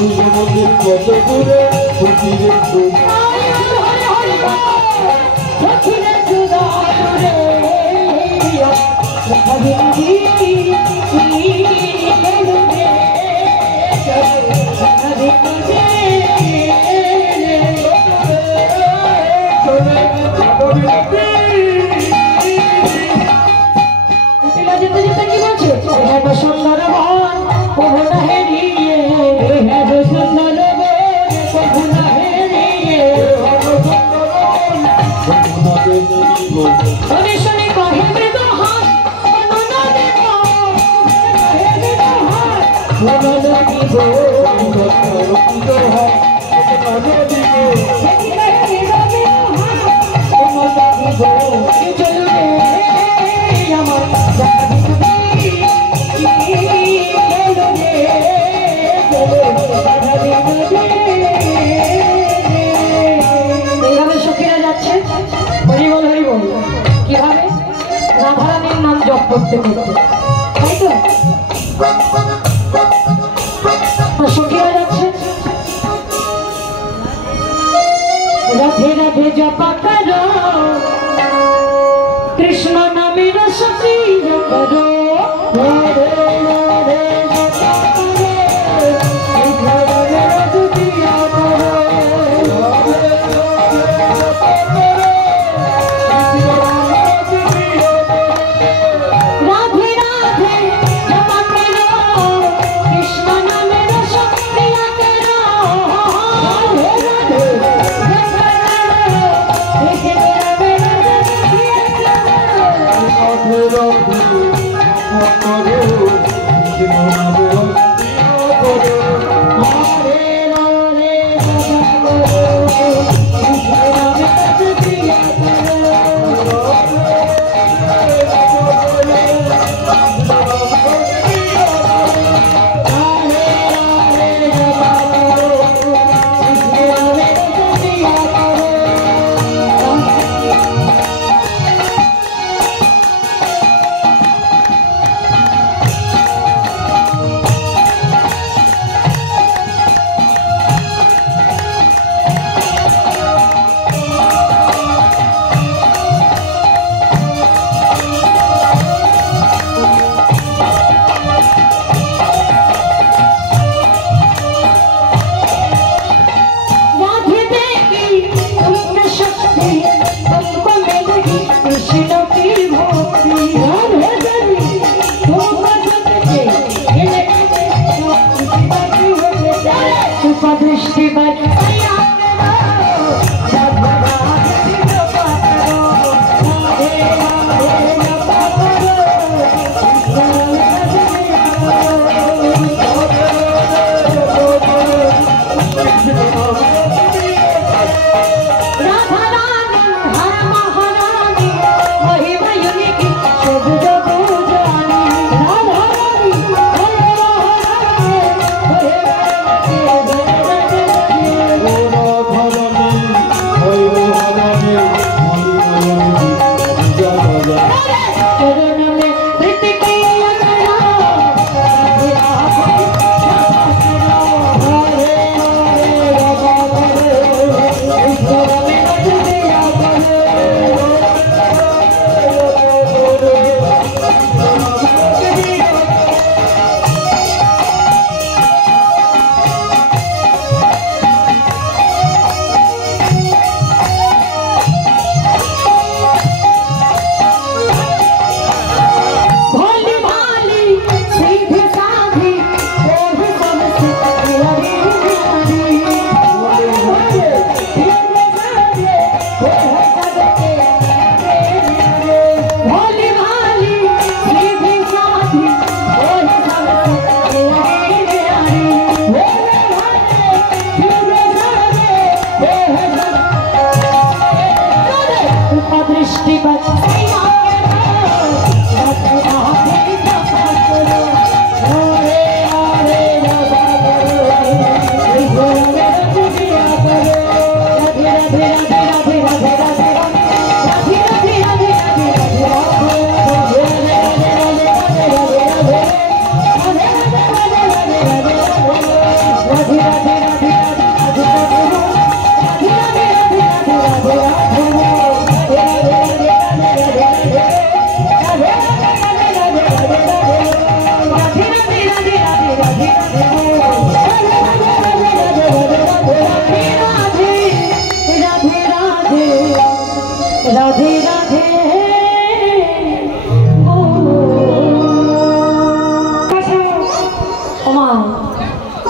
কত দূরে ফকিরের করতে করতে তাই তো সখীরা যাচ্ছে রাধে রাধে জপা করো কৃষ্ণ নামের সখী করো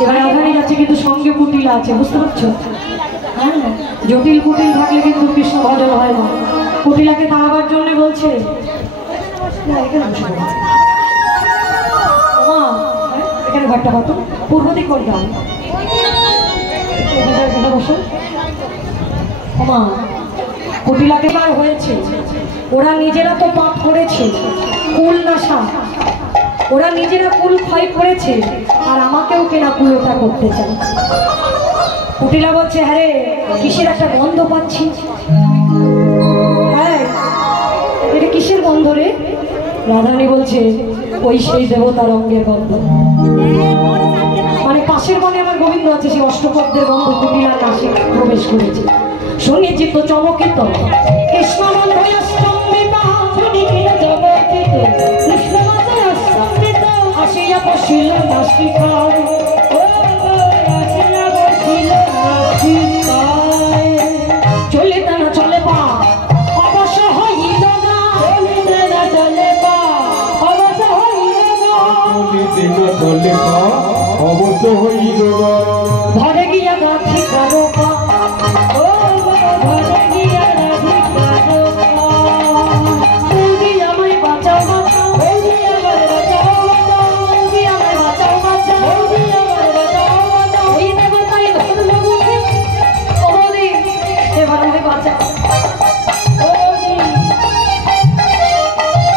এবার রাধারানী যাচ্ছে কিন্তু সঙ্গে কুটিলা আছে, বুঝতে পারছো? হ্যাঁ, জটিল কুটিল থাকলে কিন্তু কৃষ্ণ ভজন হয় না। কুটিলাকে তাড়াবার জন্য বলছে এখানে ঘরটা কত পূর্ব দিক কোনটা বসো। ওমা কুটিলাকে বার হয়েছে, ওরা নিজেরা তো পাপ করেছে, কুল নাশা, ওরা নিজেরা কুল ক্ষয় করেছে, আর আমাকেও কেনা কুলোটা করতে চায়। কুটিলা বলছে হ্যাঁ কিসের একটা গন্ধ পাচ্ছি। হ্যাঁ এটা কিসের গন্ধ রে? রাধারানী বলছে ওই সেই দেবতার অঙ্গের গন্ধ। মানে পাশের মনে আমার গোবিন্দ আছে, সেই অষ্টপদ্মের গন্ধ কুটিলার নাশে প্রবেশ করেছে। শুনেছি তো চমকিত কৃষ্ণ আসিয়া বসিল নাসিকায়, চলে না চলে পা অবশ্য হইল না, চলে পা অবশ্য হইল না, চলে পা অবশ্য হইল না, ঘরে গিয়া গাথি কারো পা, ও ঘরে গিয়া গাথি কারো পা, বৌদি আমায় বাঁচাও বাঁচাও, বৌদি আমায় বাঁচাও বাঁচাও, বৌদি আমায় বাঁচাও বাঁচাও, বৌদি আমায় বাঁচাও বাঁচাও, ওই দেবতাই ধরল বুকে, ও বৌদি এবার আমায় বাঁচাও, বৌদি।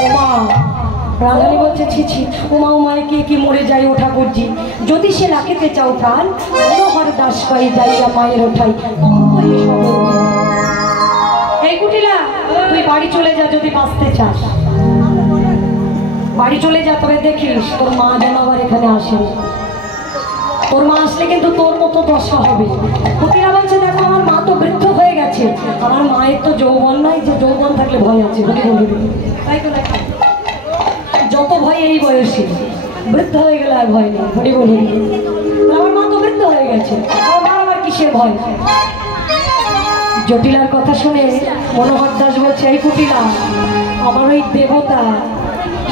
ওমা রাধারানী বলছে ছি ছি, উমা উমায় কে কি মরে যায় ওঠা করছি, যদি সে রাখিতে চাও প্রাণ মনোহর দাস পাই যাইয়া মায়ের ওঠাই। এই কুটিলা তুই বাড়ি চলে যা, যদি বাঁচতে চাস বাড়ি চলে যা, তবে দেখিস তোর মা যেন আবার এখানে আসে। তোর মা আসলে কিন্তু তোর মতো দশা হবে। কুটিলা বলছে দেখো আমার মা তো বৃদ্ধ হয়ে গেছে, আমার মায়ের তো যৌবন নাই, যে যৌবন থাকলে ভয় আছে, তাই তো দেখা যত ভয় এই বয়সে, বৃদ্ধ হয়ে গেলে আর ভয় নেই। হরি বলি আমার মা তো বৃদ্ধ হয়ে গেছে, আমার আবার কিসের ভয়? জটিলার কথা শুনে মনোহর দাস বলছে এই কুটিলা আমার ওই দেবতা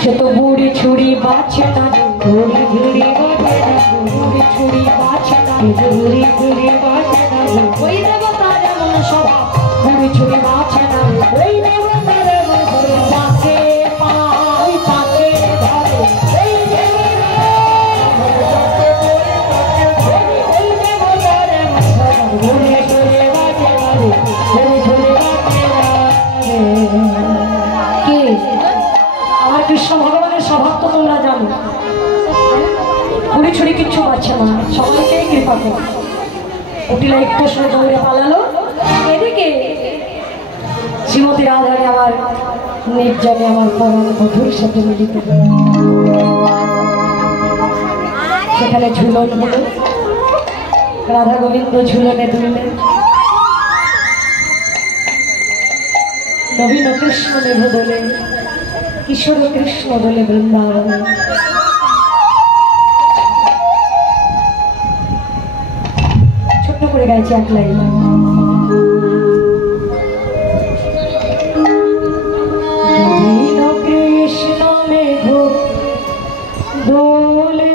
সে তো বুড়ি ছুরি বাছে না, বুড়ি ছুরি বাছে না, বুড়ি ছুরি বাছে না, বুড়ি ছুরি বাছে না, ওই দেবতা যেমন স্বভাব বুড়ি ছুরি বাছে না, ওই দেবতা যেমন বাঁচে পাই তাকে ধরে, ওই আমার কৃষ্ণ ভগবানের স্বভাব তো তোমরা জানো, ঘুরি ছুরি কিচ্ছু পাচ্ছে না, সবাইকেই কৃপা করে। কুটিলা একটু শুনে দৌড়ে পালালো। এদিকে শ্রীমতী রাধারানী আমার নির্জনে আমার পরম বধূর সাথে মিলিত, সেখানে ঝুলন হলো, রাধা গোবিন্দ ঝুলনে দুললেন, নবীন কৃষ্ণ নেভ দোলে, কিশোর কৃষ্ণ দোলে বৃন্দাবন। ছোট্ট করে গাইছি এক লাইন। নবীন কৃষ্ণ মেঘ দোলে,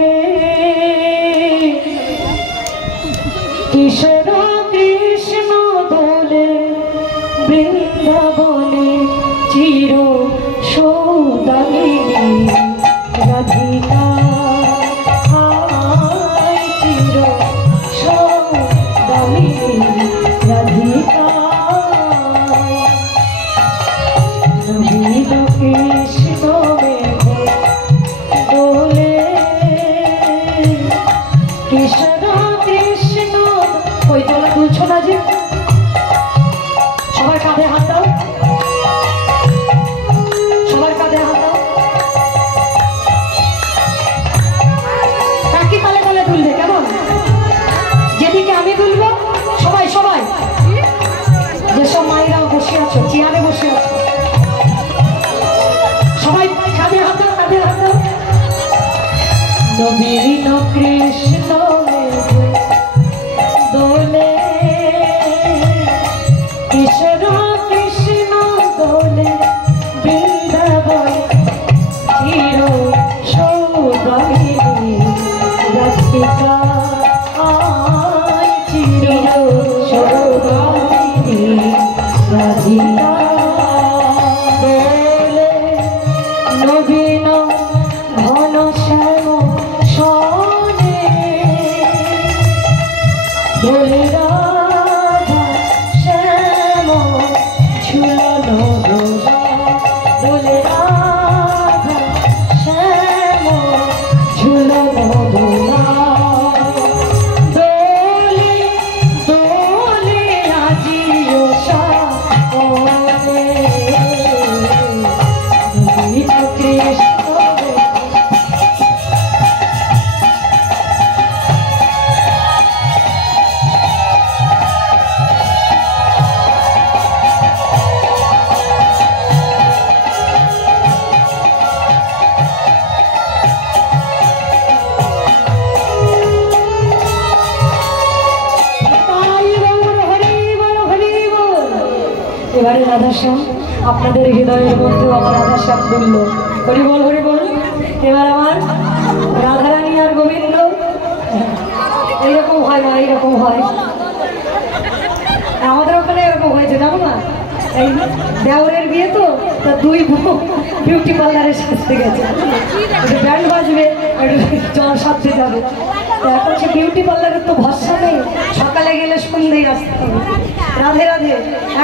কিশোর কৃষ্ণ দোলে বৃন্দাবনে, চির সৌদামিনী রাধিকা, চির সৌদামিনী রাধিকা, নবীন কৃষ্ণ মেঘ দোলে, কিশোর কৃষ্ণ। ওই তোলা তুলছো না যে, সবার কাঁধে হাত দাও, সবার কাঁধে হাত দাও, একই তালে তালে তুলবে কেমন? যেদিকে আমি তুলবো সবাই সবাই, যেসব মায়েরাও বসে আছো চেয়ারে বসে আছো সবাই কাঁধে হাত দাও, কাঁধে হাত দাও। নবীন কৃষ্ণ দোলে, কিশোর কৃষ্ণ দোলে বৃন্দাবন, চির সৌদামিনী রাধিকা। চির সৌভাগ্যী রাধিকা বলে নবীন ঘন শ্যাম সনে বলে রাধা শ্যাম ঝুলনো বলে রাধা শ্যাম ঝুলনো দোলা দোলে দোলে আজিও সামনে কৃষ্ণ এবারে রাধাশ্যাম আপনাদের হৃদয়ের মধ্যেও আমার রাধাশ্যাম তুলল হরি বল হরি বল। এবার আমার রাধারানী আর গোবিন্দ এইরকম হয় না, এইরকম হয় আমাদের ওখানে এরকম হয়েছে জানো না। এই দেওরের বিয়ে তো তা দুই বিউটি পার্লারে সাজতে গেছে, ব্যান্ড বাজবে জল সাজতে যাবে। এখন সে বিউটি পার্লারের তো ভরসা নেই, সকালে গেলে সন্ধ্যেই আসতে হবে। রাধে রাধে।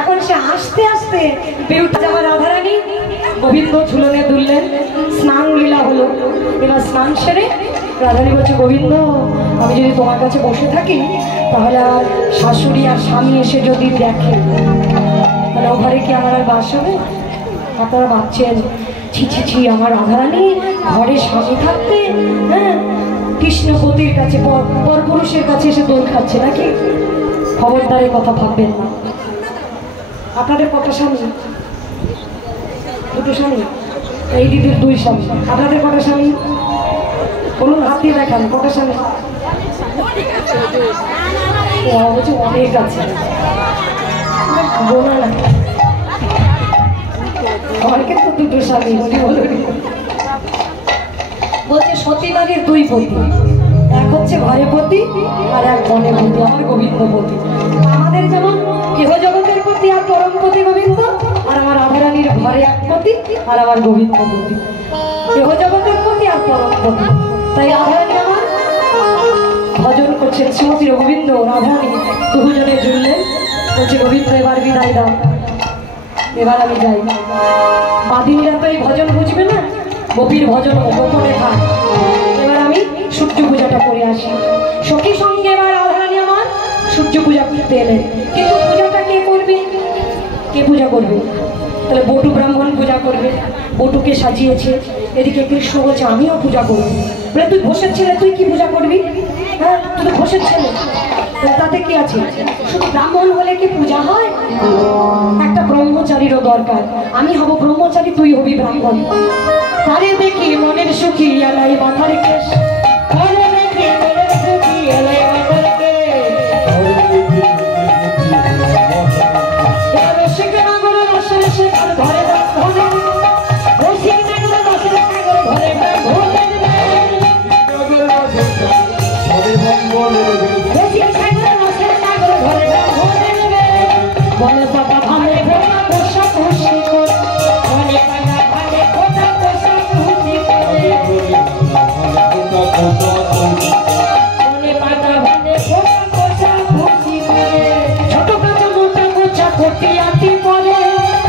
এখন সে আস্তে আস্তে বিউটি যাওয়া রাধারানী গোবিন্দ ঝুলনে দুললেন, স্নান লীলা হলো। এবার স্নান সেরে রাধারানী বলছে, গোবিন্দ আমি যদি তোমার কাছে বসে থাকি তাহলে আর শাশুড়ি আর স্বামী এসে যদি দেখে তাহলে ও ঘরে কি আমার আর বাস হবে? আপনারা ভাবছেন ছি ছি ছি আমার রাধারানী ঘরে স্বামী থাকতে হ্যাঁ কৃষ্ণপতির কাছে পরপুরুষের কাছে এসে দোল খাচ্ছে নাকি? খবরদারের কথা ভাববেন না। আপনাদের কটা স্বামী? দুটো স্বামী? এই দিদির দুই স্বামী। আপনাদের কটা স্বামী বলুন, হাত দিয়ে দেখান কটা স্বামী? বলছি অনেক আছে, গোনা না অনেকের তো দুটো স্বামী। বলছে সতীদারের দুই পতি, এক হচ্ছে ঘরে পতি আর এক বনে পতি, আমার গোবিন্দ পতি। আমাদের যেমন ইহজগতের পতি আর পরমপতি গোবিন্দ, আর আমার রাধারানীর ঘরে এক পতি আর আমার গোবিন্দ পতি। ইহজগতের পতি আর পরমপতি। তাই রাধারানী আমার ভজন করছেন শ্রীমতী গোবিন্দ রাধারানী দুজনে জুড়লেন। বলছে গোবিন্দ এবার বিদায় দাও, এবার আমি যাই। বাদিনীরা তো এই ভজন বুঝবে না, গোপীর ভজন গোপনে খায়। এবার আমি সূর্য পূজাটা করে আসি। সখী সঙ্গে এবার রাধারানী আমার সূর্য পূজা করতে এলেন। কিন্তু পূজাটা কে করবে? কে পূজা করবে? তাহলে বটু ব্রাহ্মণ পূজা করবে, বটুকে সাজিয়েছে। এদিকে কৃষ্ণ বলছে আমিও পূজা করবো। বলে তুই ঘোষের ছেলে, তুই কি পূজা করবি? হ্যাঁ তুই তো ঘোষের ছেলে, তাতে কি আছে? শুধু ব্রাহ্মণ হলে কি পূজা হয়? একটা ব্রহ্মচারীরও দরকার। আমি হব ব্রহ্মচারী, তুই হবি ব্রাহ্মণ। তারে দেখি মনের সুখী এলাই মাথার কেশ, তারে দেখি মনের সুখী এলাই মাথার কেশ। রসিক নগর রসের শেখার ঘরে ব্রাহ্মণ, রসিক নগর রসের শেখার ঘরে ব্রাহ্মণ, রসিক সাগর রসের সাগর ঘরে ব্রাহ্মণ। বলে বাবা ভালে ভোলা পোষা খুশি করে, বলে বাবা ভালে ভোলা পোষা খুশি করে, বলে বাবা ভালে ভোলা পোষা খুশি করে। ছোট কাঁচা মোটা কোচা কটিয়াতি করে,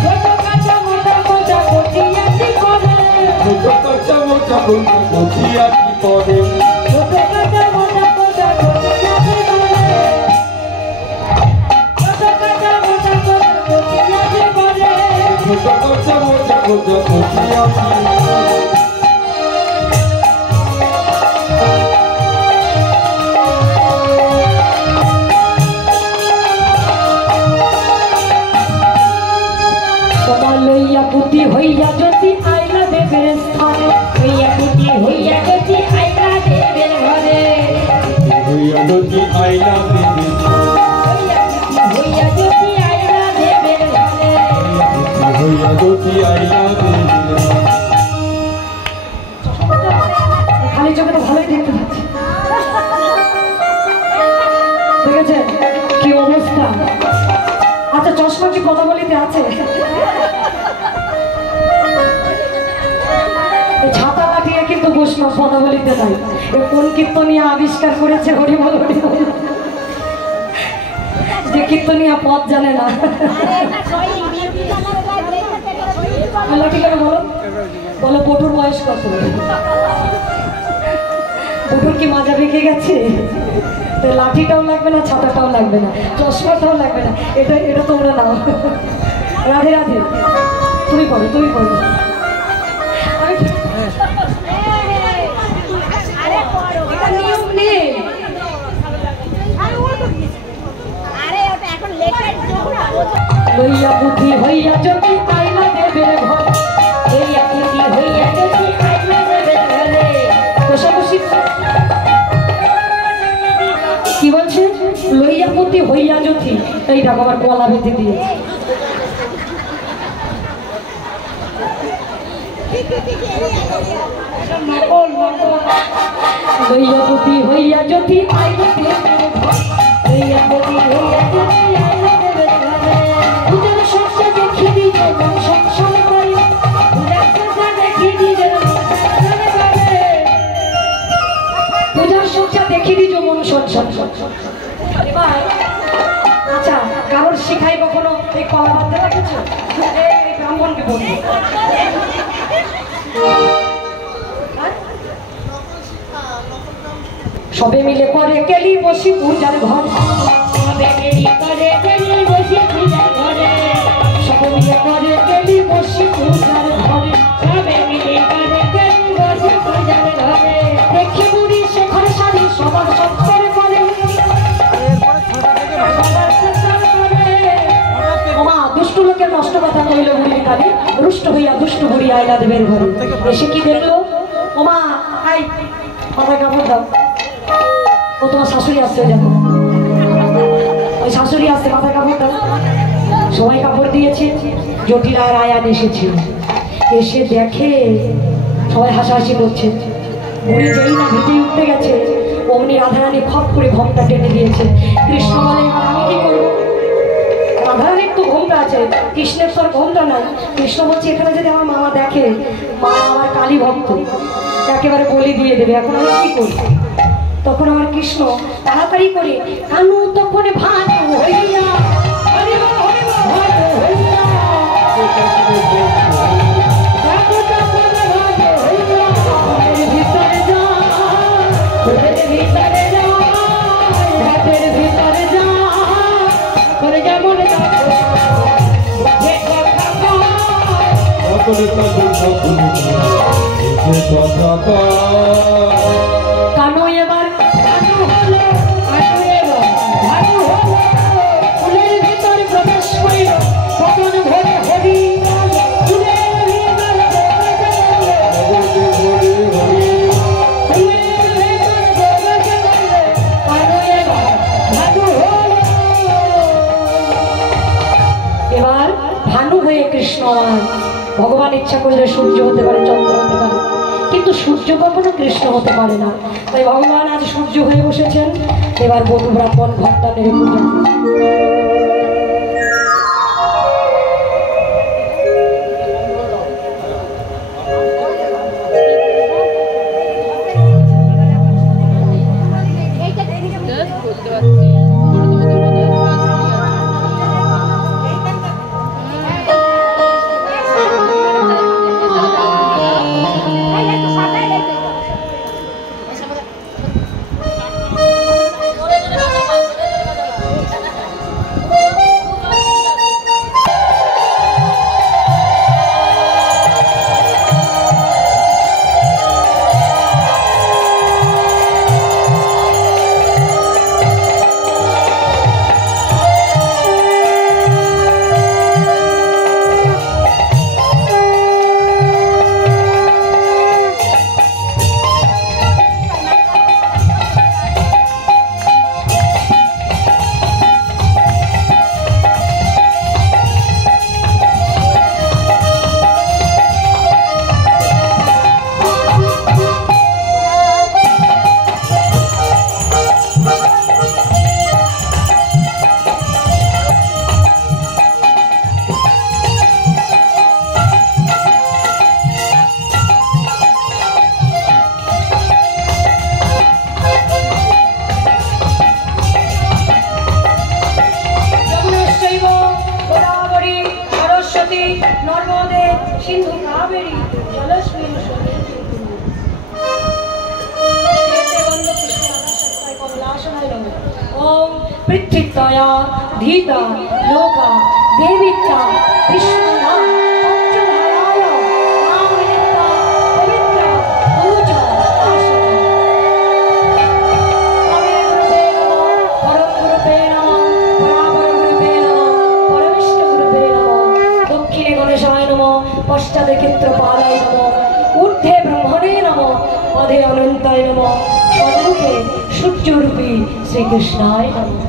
ছোট কাঁচা মোটা কোচা কটিয়াতি করে, ছোট কাঁচা মোটা কটিয়াতি করে, ছোট কাঁচা মোটা কোচা কটিয়াতি করে, ছোট কাঁচা মোটা কোচা কটিয়াতি করে, ছোট কাঁচা মোটা কটিয়াতি। তোমার লইয়া পুতি হইয়া যদি আইলা দেবের স্থানে, হইয়া পুতি হইয়া যদি আইলা দেবের ঘরে, হইয়া যদি আইলা দেবে, হইয়া যদি আইলা দেবের ঘরে, হইয়া যদি আইলা দেবে। খালি চোখে তো ভালোই দেখতে পাচ্ছি। দেখেছেন কি অবস্থা? আচ্ছা চশমা কি পদাবলিতে আছে? ছাতা কাটিয়ে কিন্তু বসলাম, পদাবলিতে নাই। কোন কীর্তনিয়া আবিষ্কার করেছে হরিবল হরিবল, যে কীর্তনিয়া পথ জানে না। ঠিক আছে বলো বলো, পটুর বয়স কত? পটুর কি মাজা বেঁকে গেছে? তো লাঠিটাও লাগবে না, ছাতাটাও লাগবে না, চশমাটাও লাগবে না, এটা এটা তোমরা নাও। রাধে রাধে। তুমি করো তুমি করো। নিয়ম নেই। লইয়া বুদ্ধি হইয়া যদি আইলা দেবে ঘর, লইয়া বুদ্ধি হইয়া যদি আইলা দেবে ঘরে। বসাবসি কি বলছে? লইয়া বুদ্ধি হইয়া যদি, এই দেখো আবার গলা বেঁধে দিয়েছে। লইয়া বুদ্ধি হইয়া যদি আইলা দেবে ঘর, লইয়া বুদ্ধি হইয়া যদি আইলা দেবে ঘরে। পূজার সবচেয়ে দেখি দিবে মন সৎসঙ্গ করে, পূজার সবচেয়ে দেখি দিবে মন সৎসঙ্গ করে, পূজার সবচেয়ে দেখি দিবে মন সৎসঙ্গ। এবার আচ্ছা কারোর শিখাই কখনো এই কলা বাঁধতে রাখেছো? এই ব্রাহ্মণকে বলবো সবে মিলে করে কেলি বসি পূজার ঘর, সবে মিলে করে কেলি বসি পূজার ঘরে, সবে মিলে করে কেলি বসি পূজার ঘরে, সবে মিলে করে কেলি বসি পূজার ঘরে। দেখি বুড়ি শেখর শাড়ি সবার সত্তর করে, ওমা দুষ্টু লোকের নষ্ট কথা কইল বুড়ির কানে, রুষ্ট হইয়া দুষ্ট বুড়ি আইলা দেবের ঘরে। এসে কি দেখলো? ওমা আই মাথায় কাপড় দাও, ও তোমার শাশুড়ি আসছে, দেখো ওই শাশুড়ি আসছে, মাথায় কাপড় দাও। সবাই কাপড় দিয়েছে, জটিল আর আয়ান এসেছে। এসে দেখে সবাই হাসাহাসি করছে। বুড়ি যেই না ভিটে উঠতে গেছে, অমনি রাধারানী খপ করে ঘোমটা টেনে দিয়েছে। কৃষ্ণ বলে এবার আমি কি করবো? রাধারানীর তো ঘোমটা আছে, কৃষ্ণের তো আর ঘোমটা নাই। কৃষ্ণ বলছে এখানে যদি আমার মামা দেখে, মা আমার কালী ভক্ত, একেবারে বলি দিয়ে দেবে, এখন আমি কি করবো? তখন আমার কৃষ্ণ তাড়াতাড়ি করে কানু তখন ভানু হইয়া, কানু এবার কানু হলো, কানু এবার কানু হলো, ফুলের ভিতর প্রবেশ করিল, পবন ভরে হরি ফুলের ভিতর কানু এবার ভানু হলো। এবার ভানু হয়ে কৃষ্ণ, ভগবান ইচ্ছা করলে সূর্য হতে পারে, চন্দ্র হতে পারে, কিন্তু সূর্য কখনো কৃষ্ণ হতে পারে না। তাই ভগবান আজ সূর্য হয়ে বসেছেন। এবার বধূ ব্রাহ্মণ ঘণ্টা নেড়ে পূজা। ओम पृथ्वीतया धीता लोका देविता विष्णुना पंचधाराय नामनित्ता पवित्र पूजा आसन परम गुरुपे नमः परापर गुरुपे नमः परमिष्ठ गुरुपे नमः दक्षिणे गणेशाय नमः पश्चाते क्षेत्रपालाय नमः ऊर्ध्वे ब्रह्मणे नमः अधे अनंताय नमः सद्मुखे सूर्यरूपी श्री कृष्णाय नमः।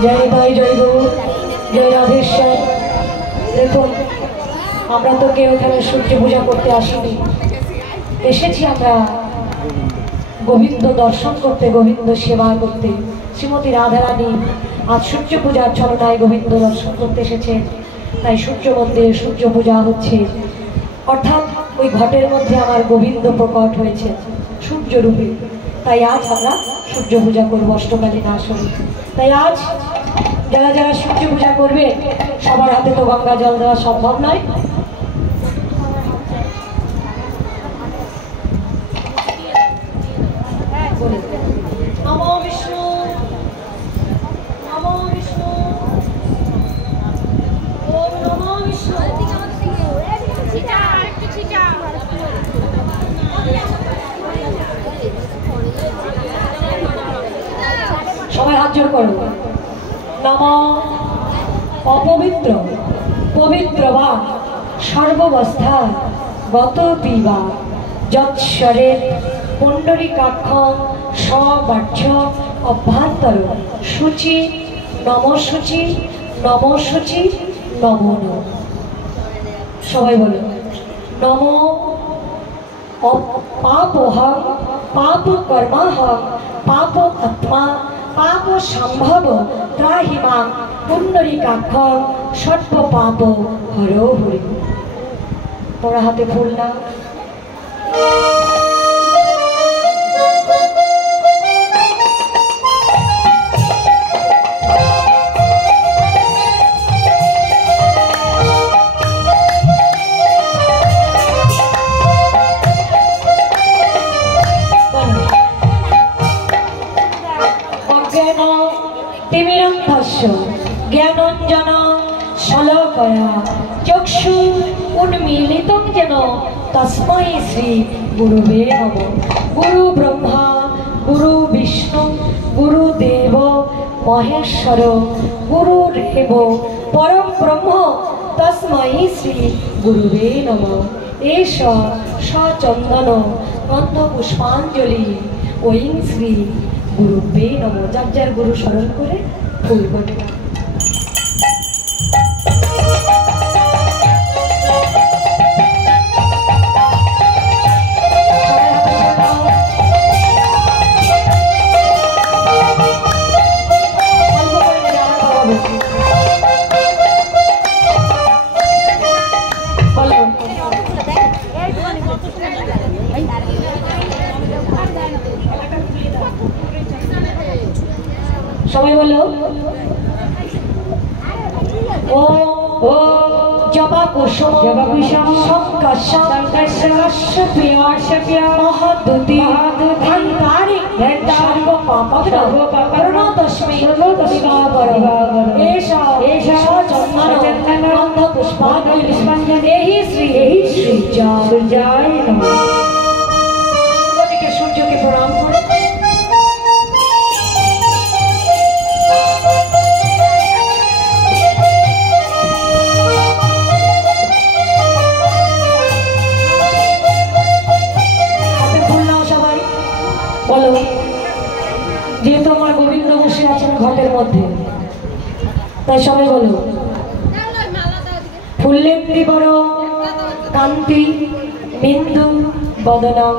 जय भाई जय गुरु जय राधेश्वर। देखो আমরা তো কেউ এখানে সূর্য পূজা করতে আসিনি, এসেছি আমরা গোবিন্দ দর্শন করতে, গোবিন্দ সেবা করতে। শ্রীমতী রাধারানী আজ সূর্য পূজার ছলনায় গোবিন্দ দর্শন করতে এসেছেন, তাই সূর্য মন্দিরে সূর্য পূজা হচ্ছে। অর্থাৎ ওই ঘটের মধ্যে আমার গোবিন্দ প্রকট হয়েছে সূর্যরূপে, তাই আজ আমরা সূর্য পূজা করবো অষ্টকালীন আসরে। তাই আজ যারা যারা সূর্য পূজা করবে সবার হাতে তো গঙ্গা জল দেওয়া সম্ভব নয়, নমো বিষ্ণু নমো বিষ্ণু ওম নমো বিষ্ণু। সবাই হাত জোড় করো। নমো অপবিত্র পবিত্র বা সর্বাবস্থা গত পিবা যৎস্বরের পুণ্ডরীকাক্ষ সবাহ্য অভ্যন্তর সূচি নমসূচি নমসূচি নমো নমঃ। সবাই বলো নমো পাপোহং পাপ কর্মাহং পাপ আত্মা পাপ সম্ভব ত্রাহি মাং পুণ্ডরীকাক্ষ সর্ব পাপ হরো হরি। তোরা হাতে ফুল না জ্ঞানঞ্জন শলাকয়া চক্ষু উন্মীলিতং যেন তস্मै শ্রী গুরুবে নমঃ। গুরু ব্রহ্মা গুরু বিষ্ণু গুরুদেব মহেশ্বর গুরুরেব পরম ব্রহ্ম তস্मै শ্রী গুরুবে নমঃ। এষ সচন্দন গন্ধ পুষ্পাঞ্জলি ওং শ্রী গুরুবে নমঃ। যার যার গুরু স্মরণ করে ফুল ঘটে। সবাই বলো ও ও জবা कुसुम शंकर्षप्रिय महद्युति धन्तारि सर्व पापग्न तस्मै एष चंदन गंध पुष्पांजलि श्री सूर्याय नमः। सूर्य के प्रणाम करें। বলো যেহেতু আমার গোবিন্দ বসে আছেন ঘটের মধ্যে তাই সবাই বলো ফুল্লেন্দি বড় কান্তি বিন্দু বদনম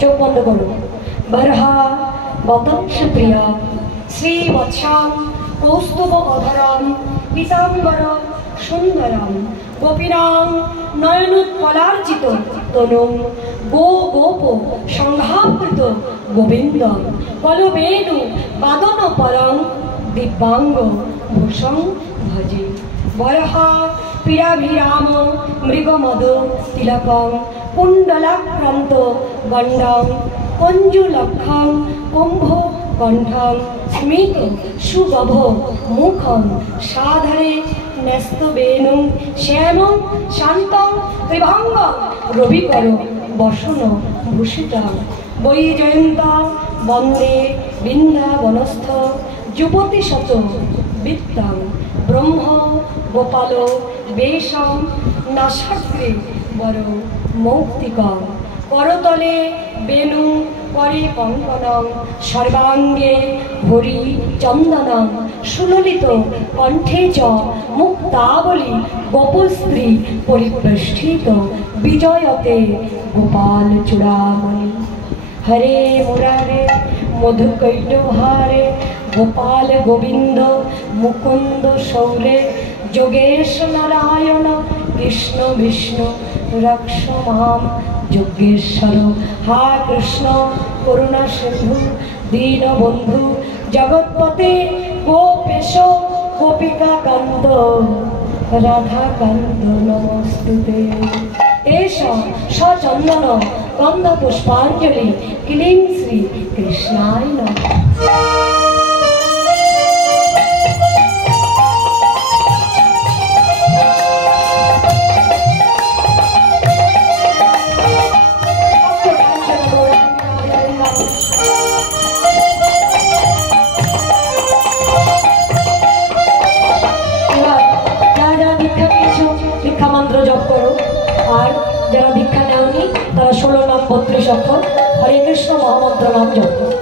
চোখ বন্ধ করো বরহা বতংশ প্রিয়া শ্রী বৎসাম কৌস্তুভ অধরম পীতাম্বর সুন্দরম গোপীনাং নয়নোৎপলার্চিত তনুম গো গোপ সংঘাবৃত গোবিন্দ কলবেণু বাদন পরম দিব্যাঙ্গ ভূষং ভজে বরহা পীড়াভিরাম মৃগমদ তিলকং কুণ্ডলাক্রান্ত গণ্ডং কঞ্জুলক্ষং কুম্ভ কণ্ঠং স্মিত সুগভ মুখং সাধরে ন্যস্ত বেণু শ্যামং শান্তং ত্রিভঙ্গং রবিকর বসন ভূষিতং বৈজয়ন্ত বন্দে বৃন্দাবনস্থ যুবতী শত বিত্তং ব্রহ্ম গোপাল বেশং নাসাগ্রে বড় মৌক্তিকং করতলে বেণু করে কঙ্কনং সর্বাঙ্গে হরি চন্দনং সুললিত কণ্ঠে চ মুক্তাবলী গোপস্ত্রী পরিবেষ্টিত বিজয়তে গোপাল চূড়ামণি হরে মুরারে মধুকৈটভারে গোপাল গোবিন্দ মুকুন্দ শৌরে যোগেশ নারায়ণ কৃষ্ণ বিষ্ণু রক্ষ মাম যজ্ঞেশ্বর হা কৃষ্ণ করুণা সিন্ধু দীনবন্ধু জগৎপতে গোপেশ গোপিকা কান্ত রাধা কান্ত নমস্তুতে এষ সচন্দন গন্ধ পুষ্পাঞ্জলি ক্লিং শ্রী কৃষ্ণায় নমঃ। জপ করো আর যারা দীক্ষা নেওনি তারা 16 নাম 32 অক্ষর হরে কৃষ্ণ মহামন্ত্র নাম জপ করো।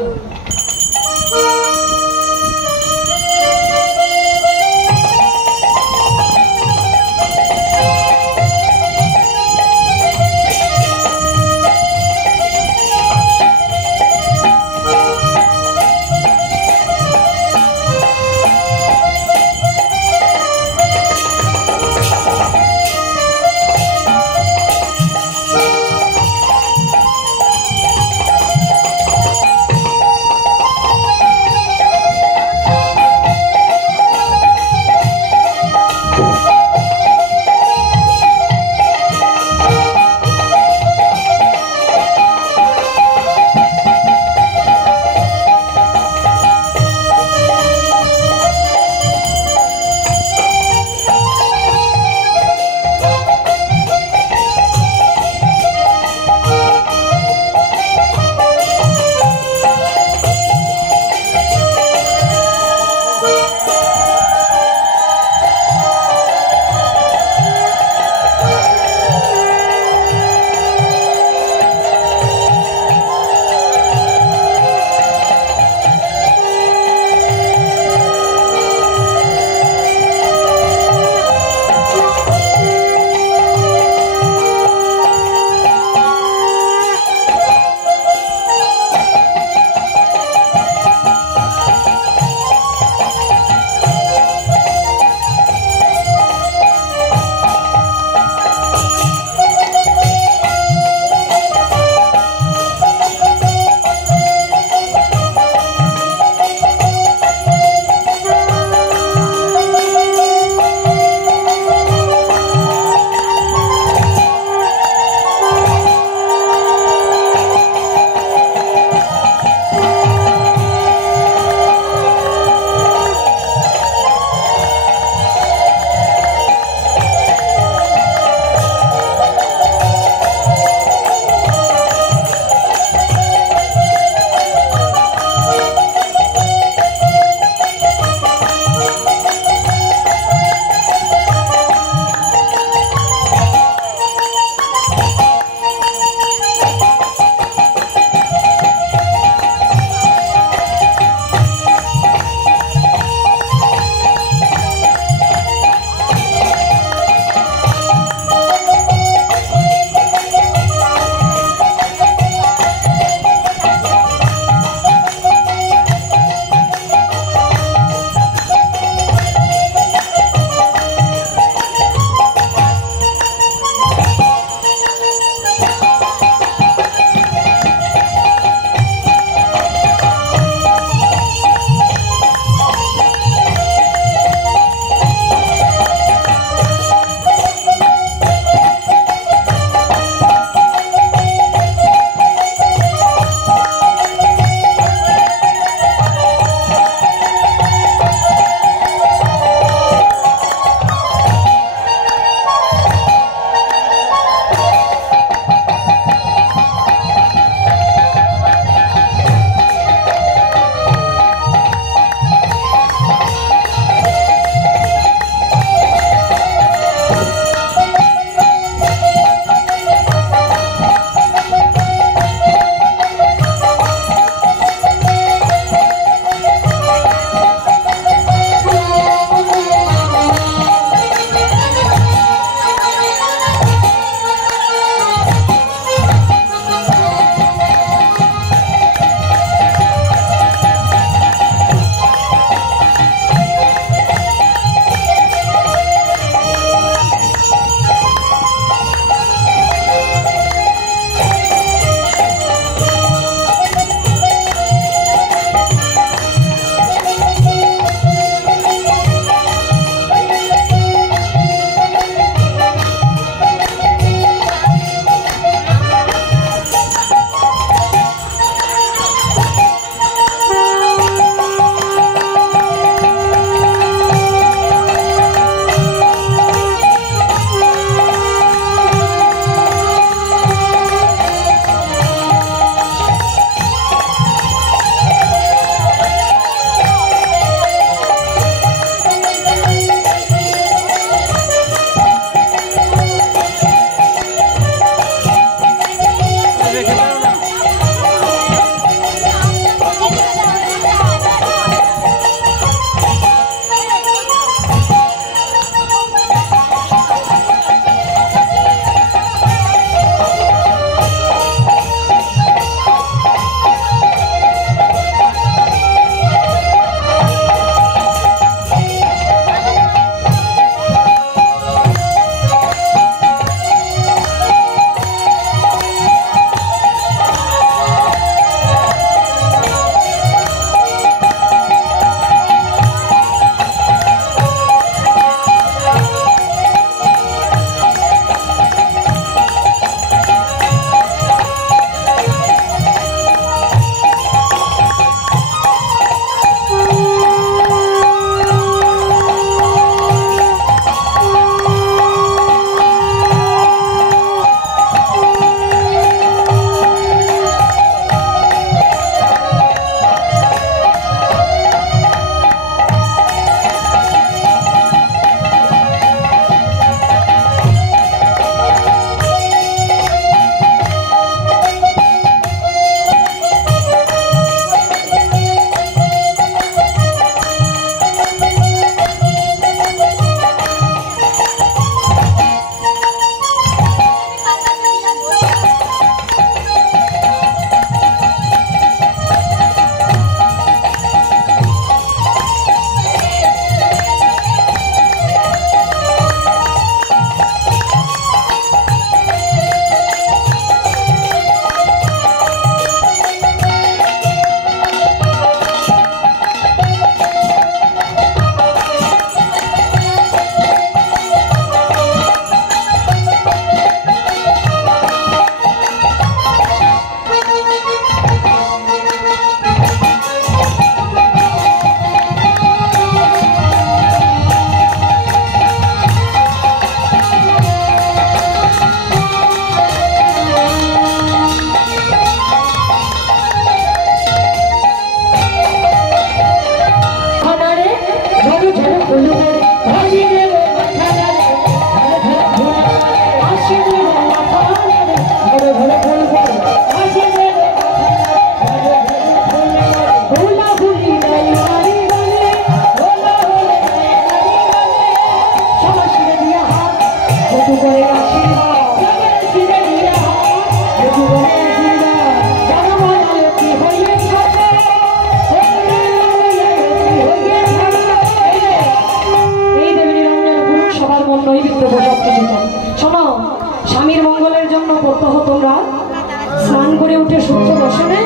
স্নান করে উঠে সূর্য দর্শনে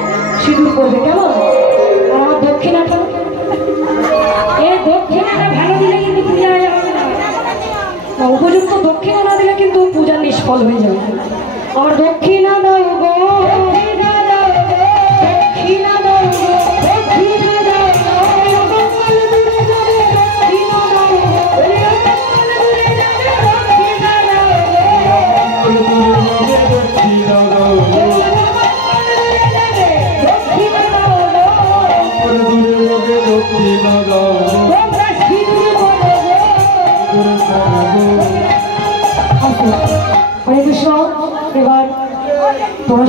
সিঁদুর করবে, কেমন? আর আমার দক্ষিণাটা, এই দক্ষিণাটা ভালো দিলে কিন্তু পূজা হয়ে যাবে না। উপযুক্ত দক্ষিণা না দিলে কিন্তু পূজা নিষ্ফল হয়ে যাবে। আমার দক্ষিণা দাও গো, দক্ষিণা দাও গো, দক্ষিণা দাও গো, দক্ষিণা দাও গো, মঙ্গল দূরে যাবে, দক্ষিণা দাও গো, মঙ্গল দূরে যাবে, দক্ষিণা দাও গো, দক্ষিণা দাও গো, দক্ষিণা দাও গো, দূরে যাবে দক্ষিণা দাও গো, তোমরা সিঁদুর করো গো। হরে কৃষ্ণ। এবার তোমার